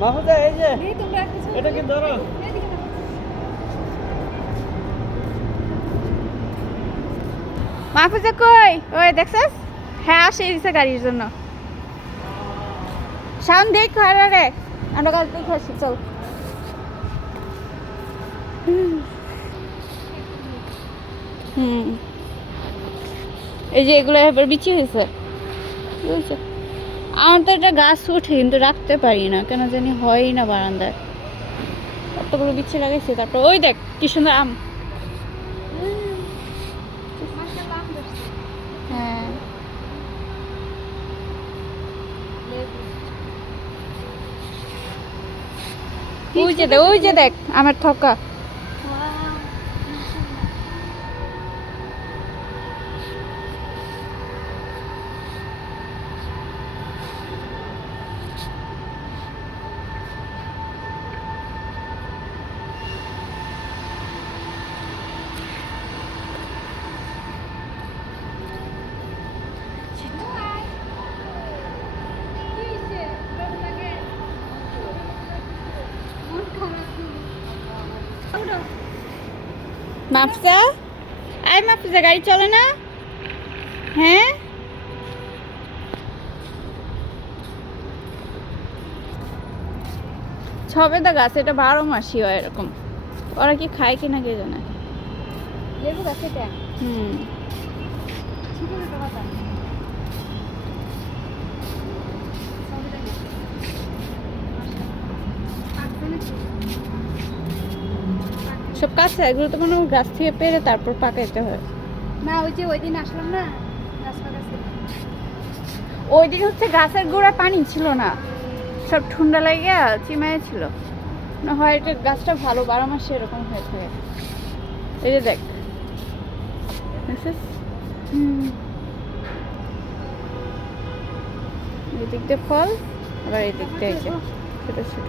মাহফুজা এই যে এটা কি ধরো মাহফুজা কই ওই দেখছস হ্যাঁ আসে দিছে গাড়ির জন্য সাউন্ড দেখ রে আমরা গাড়ি দেখে আসি চল এই যে এগুলো এবার বিচি হয়েছে বুঝছো আমার তো একটা গাছ উঠে কিন্তু রাখতে পারি না কেন জানি হয়ই না বারান্দায় কতগুলো বিচি লাগাইছে তারপর ওই দেখ কি সুন্দর আম হ্যাঁ ওই যে দেখ আমার থকা মাফসা আয় মাফসা গাড়ি চলে না হ্যাঁ ছবেদা গাছ এটা 12 মাসই হয় এরকম ওরা কি খায় কিনা কে জানে লেবু গাছ এটা সব কাছে এগুলো তো মানে গাছ থেকে পেরে তারপর পাকাইতে হয় না ওই যে ওই দিন আসলাম না গাছ পাকাইছে ওই দিন হচ্ছে গাছের গোড়ায় পানি ছিল না সব ঠান্ডা লাগে চিমায় ছিল না হয় এটা গাছটা ভালো 12 মাসে এরকম হয়ে থাকে এই যে দেখ এই দিক দিয়ে ফল আবার এই দিক দিয়ে ছোট ছোট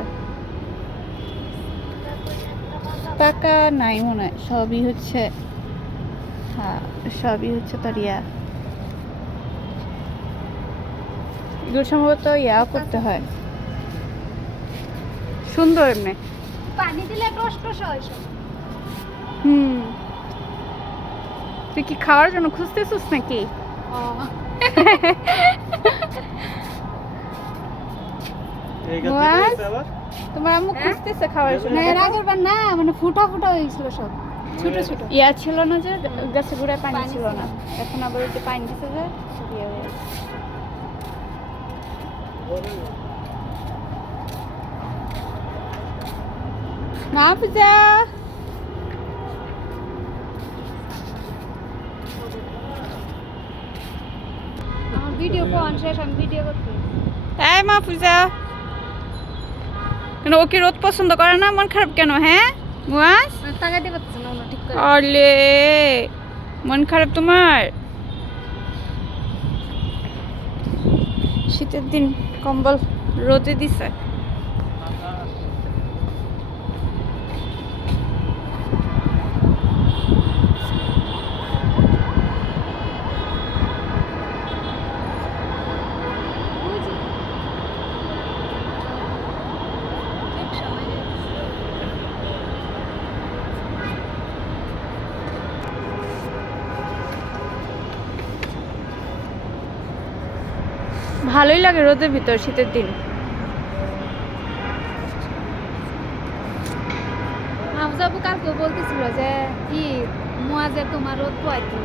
পাকা নাই মনে হয় সবই হচ্ছে হ্যাঁ সবই হচ্ছে তোর এগুলো সম্ভবত করতে হয় সুন্দর এমনি পানি দিলে কষ্ট হয় তুই কি খাওয়ার জন্য খুঁজতেছিস নাকি তোমার আম্মু খুঁজতেছে খাওয়ার জন্য না এর আগের বার না মানে ফুটা ফুটা হয়েছিল সব ছোট ছোট ছিল না যে গাছে গোড়ায় পানি ছিল না এখন আবার ওই যে পানি দিছে যে ইয়ে হয়ে গেছে মাফজা আমার ভিডিও কোন শেষ আমি ভিডিও করতে এই মাফজা কেন ওকে রোদ পছন্দ করে না মন খারাপ কেন হ্যাঁ মুয়াজ তাকাইতে পারছ না ঠিক করে আলে মন খারাপ তোমার শীতের দিন কম্বল রোদে দিছে ভালোই লাগে রোদের ভিতর শীতের দিন আমজাবু কালকে বলতেছিল যে কি মুয়াজের তোমার রোদ পোয়াইতে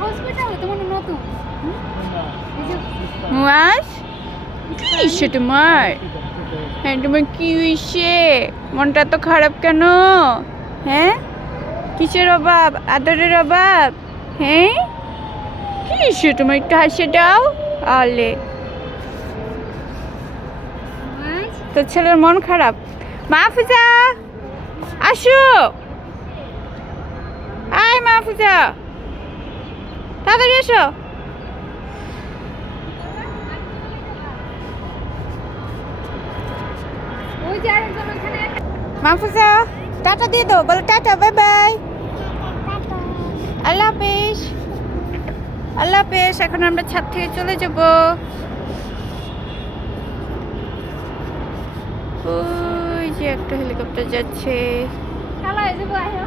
হসপিটালে তোমার নতুন মুয়াজ কি হইছে তোমার হ্যাঁ তোমার কি হইছে মনটা তো খারাপ কেন হ্যাঁ কিসের অভাব আদরের অভাব হ্যাঁ কি হইছে তোমার একটু হাসে দাও আলে তোর ছেলের মন খারাপ মাহফুজা আসো আয় মাহফুজা তাড়াতাড়ি এসো মাহফুজা টাটা দিয়ে দাও বলো টাটা বাই বাই আল্লাহ হাফেজ আল্লাহ হাফেজ এখন আমরা ছাদ থেকে চলে যাব ওই যে একটা হেলিকপ্টার যাচ্ছে। খালা এই যে আয়ো